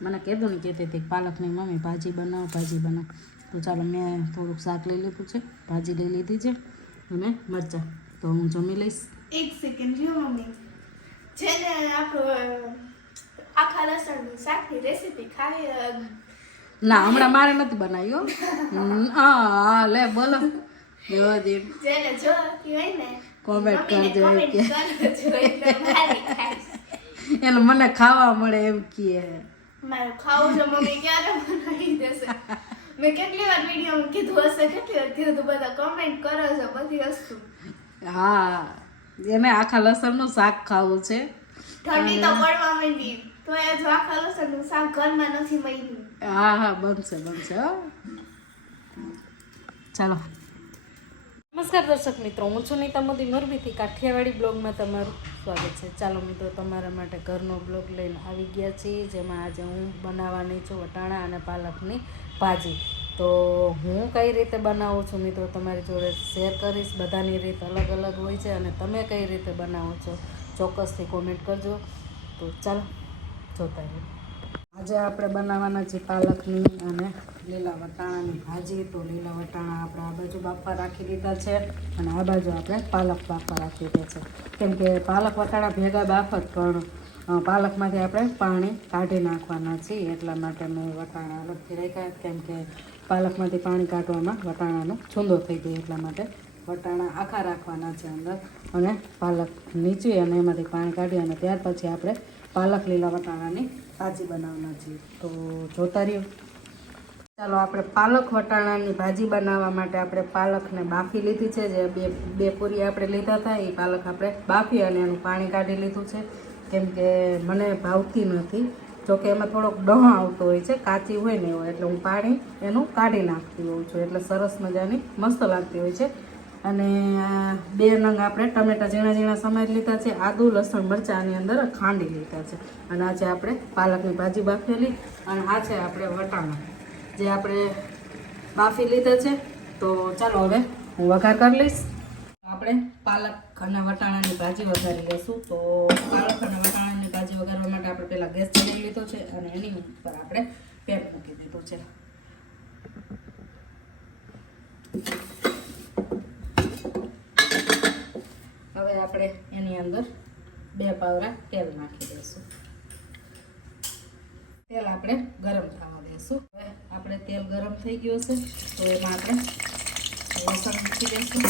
મને કહેતું ને કહેતી હતી પાલકની મમ્મી ભાજી બનાવ ભાજી બનાવ. તો ચાલો મેં થોડુંક શાક લઈ લીધું છે ભાજી લઈ લીધી છે અને મરચાં. તો હું જમી લઈશ. એક સેકન્ડ જો મમ્મી. જેને આપણું આખા લસણની શાકની રેસીપી ખાવી ના હમણાં મારે નથી બનાવ્યો હા. હા લે બોલો. જોવા દે જેને જો હોય ને કોમેન્ટ કરજો કે. એટલે મને ખાવા મળે એમ કહે મારું ખાવું છે મમ્મી ક્યારે બનાવી દેશે? મેં કેટલી વાર વીડિયો કીધું હશે કેટલી વાર કીધું બધા કમેન્ટ કરો છો બધી વસ્તુ. હા એને આખા લસણનું શાક ખાવું છે. ઠંડી તો પડવા માંડી તો એ જો આખા લસણનું શાક ઘરમાં નથી મળ્યું. હા હા બનશે બનશે હો. ચાલો. નમસ્કાર દર્શક મિત્રો હું છું નીતા મોદી મોરબીથી કાઠિયાવાડી બ્લોગમાં તમારું સ્વાગત છે. ચાલો મિત્રો, તમારા માટે ઘરનો બ્લોગ લઈને આવી ગયા છીએ, જેમાં આજે હું બનાવવાની છું વટાણા અને પાલકની ભાજી. તો હું કઈ રીતે બનાવું છું મિત્રો, તમારી જોડે શેર કરીશ. બધાની રીત અલગ અલગ હોય છે અને તમે કઈ રીતે બનાવો છો, ચોક્કસથી કોમેન્ટ કરજો. તો ચાલો, જોતા રહીએ. આજે આપણે બનાવવાના છે પાલકની અને લીલા વટાણાની ભાજી, તો લીલા વટાણા આપણે આ બાજુ બાફવા રાખી દીધા છે અને આ બાજુ આપણે પાલક બાફા રાખી દીધા છે. કેમ કે પાલક વટાણા ભેગા બાફત પણ પાલકમાંથી આપણે પાણી કાઢી નાખવાના છીએ, એટલા માટે મેં વટાણા અલગથી રાખ્યા. કેમ કે પાલકમાંથી પાણી કાઢવામાં વટાણાનો છૂંદો થઈ ગયો, એટલા માટે વટાણા આખા રાખવાના છે અંદર અને પાલક નીચે અને એમાંથી પાણી કાઢી અને ત્યાર પછી આપણે પાલક લીલા વટાણાની ભાજી બનાવવાના છીએ તો જોતા રહ્યો. ચાલો, આપણે પાલક વટાણાની ભાજી બનાવવા માટે આપણે પાલકને બાફી લીધી છે. જે બે બે પૂરી આપણે લીધા હતા, એ પાલક આપણે બાફી અને એનું પાણી કાઢી લીધું છે. કેમ કે મને ભાવતી નથી. જોકે એમાં થોડોક ડહ આવતો હોય છે, કાચી હોય ને હોય એટલે હું પાણી એનું કાઢી નાખતી હોઉં છું. એટલે સરસ મજાની, મસ્ત લાગતી હોય છે. અને બે નંગ આપણે ટમેટા ઝીણા ઝીણા સમારી લીધા છે, આદુ, લસણ, મરચાં આની અંદર ખાંડી લીધા છે. અને આ છે આપણે પાલકની ભાજી બાફેલી અને આ છે આપણે વટાણા. જે આપણે બાફી લીધા છે, તો ચાલો હવે હું વઘાર કરી લઈશ. આપણે પાલક અને વટાણાની ભાજી વઘારી લઈશું. તો પાલક અને વટાણાની ભાજી વઘારવા માટે આપણે પહેલાં ગેસ ચલાવી લીધો છે અને એની ઉપર આપણે પેન મૂકી દીધું છે હવે આપણે એની અંદર બે પાવરા તેલ નાખી દઈશું. તેલ આપણે ગરમ થવા દઈશું હવે આપણે તેલ ગરમ થઈ ગયું છે, તો એમાં આપણે લસણ મૂકી દઈશું.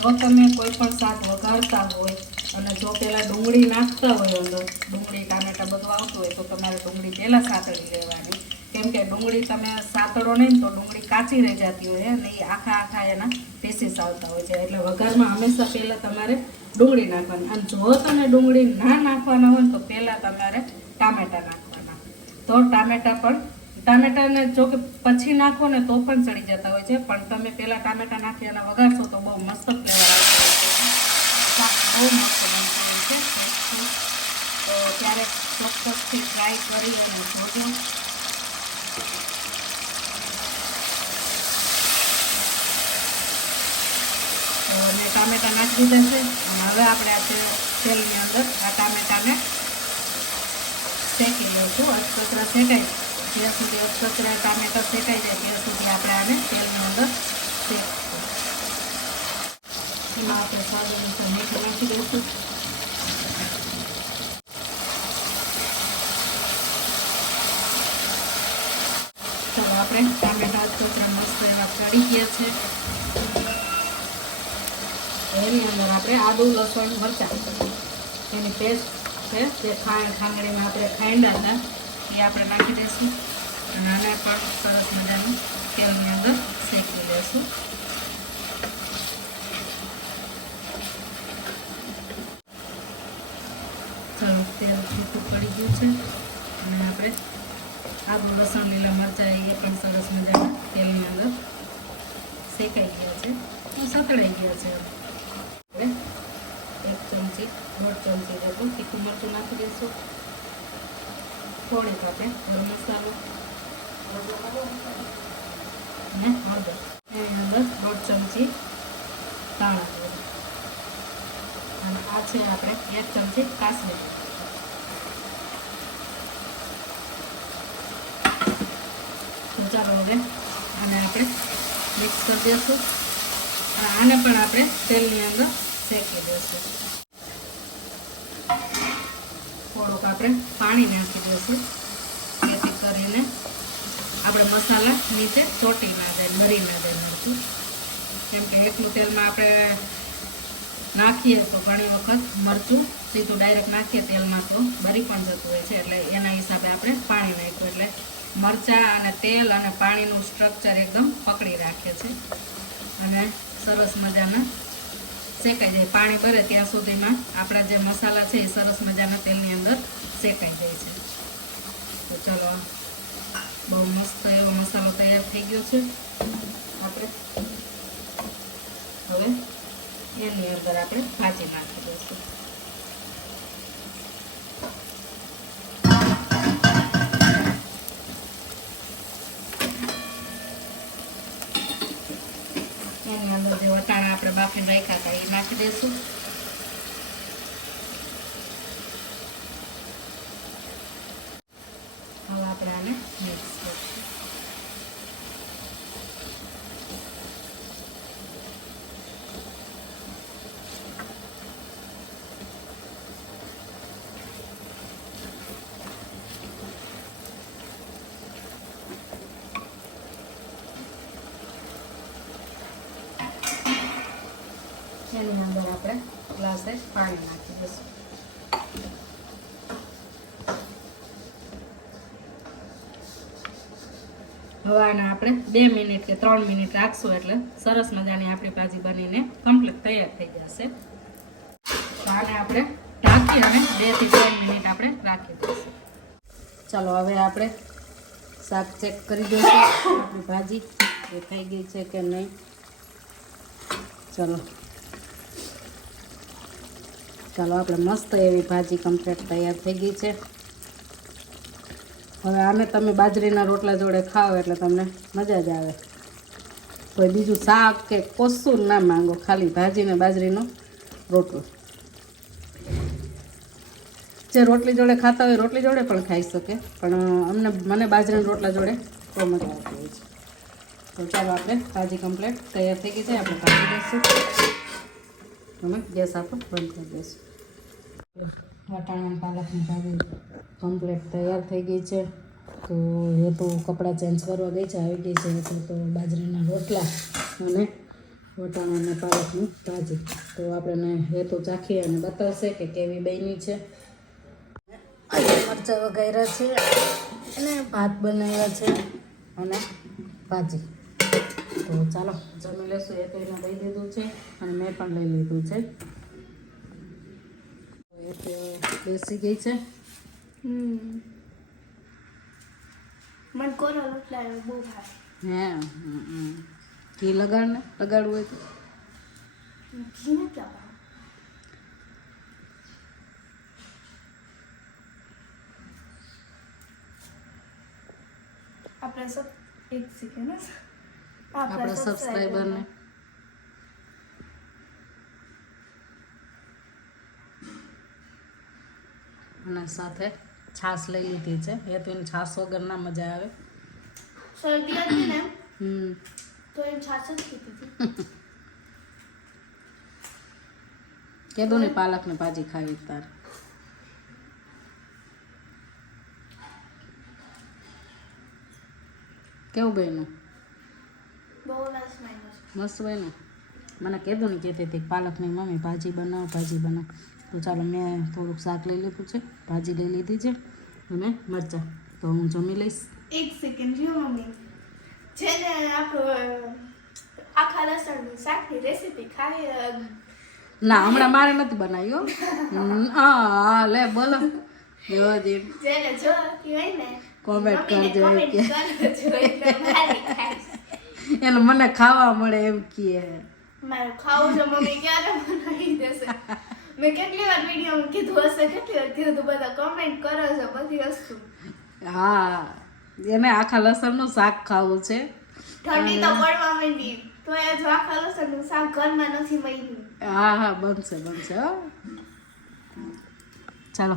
જો તમે કોઈ પણ શાક વઘારતા હોય અને જો પહેલાં ડુંગળી નાખતા હોય અંદર, ડુંગળી ટામેટા બધું આવતું હોય તો તમારે ડુંગળી પહેલાં સાતળી લેવાની. કેમ કે ડુંગળી તમે સાતડો નહીં તો ડુંગળી કાચી રહી જતી હોય અને એ આખા આખા એના પીસીસ આવતા હોય છે. એટલે વઘારમાં હંમેશા પહેલાં તમારે ડુંગળી નાખવાની. અને જો તમે ડુંગળી ના નાખવાના હોય તો પહેલાં તમારે ટામેટા નાખવાના. તો ટામેટા પણ ટામેટાને જો કે પછી નાખો ને તો પણ ચડી જતા હોય છે. પણ તમે પહેલાં ટામેટા નાખી અને વઘારશો તો બહુ મસ્ત ફ્લેવર છે. બહુ મસ્ત છે. તો ત્યારે ચોક્કસથી ટ્રાય કરી અને જોજો. મેં ટામેટા નાખી દીધા છે. અને હવે આપણે આ તેલની અંદર આ ટામેટાને શેકી લઈશું. અધકચરા શેકાય. જ્યાં સુધી અધકચરા ટામેટા શેકાઈ જાય ત્યાં સુધી આપણે આને તેલની અંદર શેકશું. એમાં આપણે સ્વાદ અનુસાર મીઠું નાખી દઈશું ચાલો આપણે ટામેટા અધકચરા મસ્ત એવા ચડી ગયા છે. એની અંદર આપણે આદુ, લસણ, મરચાં. એની પેસ્ટ છે જે ખાંડ ખાંગડીમાં આપણે ખાંડા હતા, એ આપણે નાખી દઈશું. અને આને પણ સરસ મજાનું તેલની અંદર શેકી દઈશું. ચાલો, તેલ છૂટું પડી ગયું છે. અને આપણે આદુ, લસણ, લીલા મરચાં, એ પણ સરસ મજાના તેલની અંદર શેકાઈ ગયો છે. તો સતળાઈ ગયા છે. હવે એક ચમચી, દોઢ ચમચી જેટલું તીખું મરચું નાખી દઈશું. થોડી આપણે ગરમ મસાલો. અને હળદર. એની અંદર દોઢ ચમચી ધાણા અને આ છે આપણે એક ચમચી કાશ્મીર તો ચાલો હવે અને આપણે મિક્સ કરી દઈશું આને પણ આપણે તેલની અંદર શેકી દઈશું થોડુંક આપણે પાણી નાખી દઈશું જેથી કરીને આપણે મસાલા નીચે ચોટી ના જાય મરી ના જાય મરચું કેમ કે એકલું તેલમાં આપણે નાખીએ તો ઘણી વખત મરચું સીધું ડાયરેક્ટ નાખીએ તેલમાં તો બરી પણ જતું હોય છે, એટલે એના હિસાબે આપણે પાણી નાખ્યું, એટલે મરચાં અને તેલ અને પાણીનું સ્ટ્રક્ચર એકદમ પકડી રાખે છે. અને સરસ મજાના શેકાઈ જાય. પાણી ભરે ત્યાં સુધીમાં આપણા જે મસાલા છે એ સરસ મજાના તેલની અંદર શેકાઈ જાય છે. તો ચલો બહુ મસ્ત એવો મસાલો તૈયાર થઈ ગયો છે. આપણે હવે એની અંદર આપણે ભાજી નાખી દઈશું. એની અંદર જે વટાણા આપણે બાફીને રાખ્યા હતા, એ નાખી દઈશું હવે આપણે આને મિક્સ કરીશું એની અંદર આપણે ગ્લાસે પાણી નાખી દઈશું હવે આને આપણે બે મિનિટ કે ત્રણ મિનિટ રાખશું એટલે સરસ મજાની આપણી ભાજી બનીને કમ્પ્લીટ તૈયાર થઈ જશે. તો આને આપણે ઢાંકી અને બેથી ત્રણ મિનિટ આપણે રાખી દઈશું. ચાલો, હવે આપણે શાક ચેક કરી દઈશું. આપણી ભાજી એ થઈ ગઈ છે કે નહીં? ચલો. ચાલો, આપણે મસ્ત એવી ભાજી કમ્પ્લીટ તૈયાર થઈ ગઈ છે. હવે આને તમે બાજરીના રોટલા જોડે ખાઓ એટલે તમને મજા જ આવે. કોઈ બીજું શાક કે કશું ના માંગો, ખાલી ભાજીને બાજરીનો રોટલો. જે રોટલી જોડે ખાતા હોય રોટલી જોડે પણ ખાઈ શકે, પણ અમને, મને બાજરીના રોટલા જોડે બહુ મજા આવતી હોય છે. તો ચાલો, આપણે ભાજી કમ્પ્લેટ તૈયાર થઈ ગઈ છે, આપણે ભાજી દઈશું તમે ગેસ આપણો બંધ કરી દઈશું. વટાણા પાલકની ભાજી કમ્પ્લીટ તૈયાર થઈ ગઈ છે. તો એ તો કપડાં ચેન્જ કરવા ગઈ છે, આવી ગઈ છે એટલે તો બાજરીના રોટલા અને વટાણા અને પાલકની ભાજી. તો આપણે હેતુ ચાખી અને બતાવશે કે કેવી બની છે. મરચાં વગેરે છે અને ભાત બનાવ્યા છે અને ભાજી. તો ચાલો, જમી લેશું. એ તો એને લઈ લીધું છે અને મેં પણ લઈ લીધું છે. એ તો બેસી ગઈ છે? મને કોરો રોટલા બહુ ભાવે. હે. ઘી લગાડ ને લગાડવું હોય તો. ઘી નથી લગાવવાનું. આપણે સબ એક સેકન્ડ આપણા સબસ્ક્રાઈબરને અને સાથે છાશ લઈ લીધી છે. એ તો એને છાશ વગર ના મજા આવે. શરદી હતી ને? હમ. તો એમ છાશ જ પીતી હતી. કીધું ને ભાજી ખાવી તાર. કેવું બન્યું? મસ્ત બન્યું? મને કેદો ને કહેતી હતી પાલક પાલકની મમ્મી ભાજી બનાવ ભાજી બનાવ. તો ચાલો મેં થોડુંક શાક લઈ લીધું છે ભાજી લઈ લીધી છે અને મરચાં. તો હું જમી લઈશ. એક સેકન્ડ જો મમ્મી. ને આપણું આખા લસણનું શાકની રેસીપી ખાવી ના હમણાં મારે નથી બનાવ્યું. હા હા લે બોલો. દેવાજી જેને જો હોય ને કરજો એટલે મને ખાવા મળે એમ કહે મારું ખાવું છે મમ્મી ક્યારે બનાવી દેશે? મેં કેટલી વાર વીડિયો કીધું હશે કેટલી વાર કીધું બધા કમેન્ટ કરો છો બધી વસ્તુ. હા એને આખા લસણનું શાક ખાવું છે. ઠંડી તો પડવા માંડી તો એ જો આખા લસણનું શાક ઘરમાં નથી મળ્યું. હા હા બનશે બનશે હો. ચાલો.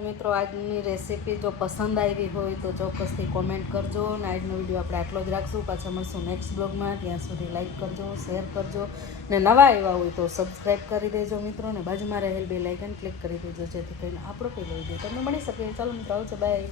મિત્રો, આજની રેસીપી જો પસંદ આવી હોય તો ચોક્કસથી કોમેન્ટ કરજો અને આજનો વીડિયો આપણે આટલો જ રાખશું. પાછા મળશું નેક્સ્ટ બ્લોગમાં ત્યાં સુધી લાઇક કરજો શેર કરજો ને નવા આવ્યા હોય તો સબસ્ક્રાઈબ કરી દેજો મિત્રો ને બાજુમાં રહેલ બે લાઇકન ક્લિક કરી દેજો, જેથી કરીને આપણો પહેલો વીડિયો તમને મળી શકે. ચાલો મિત્રો, આવજો બાય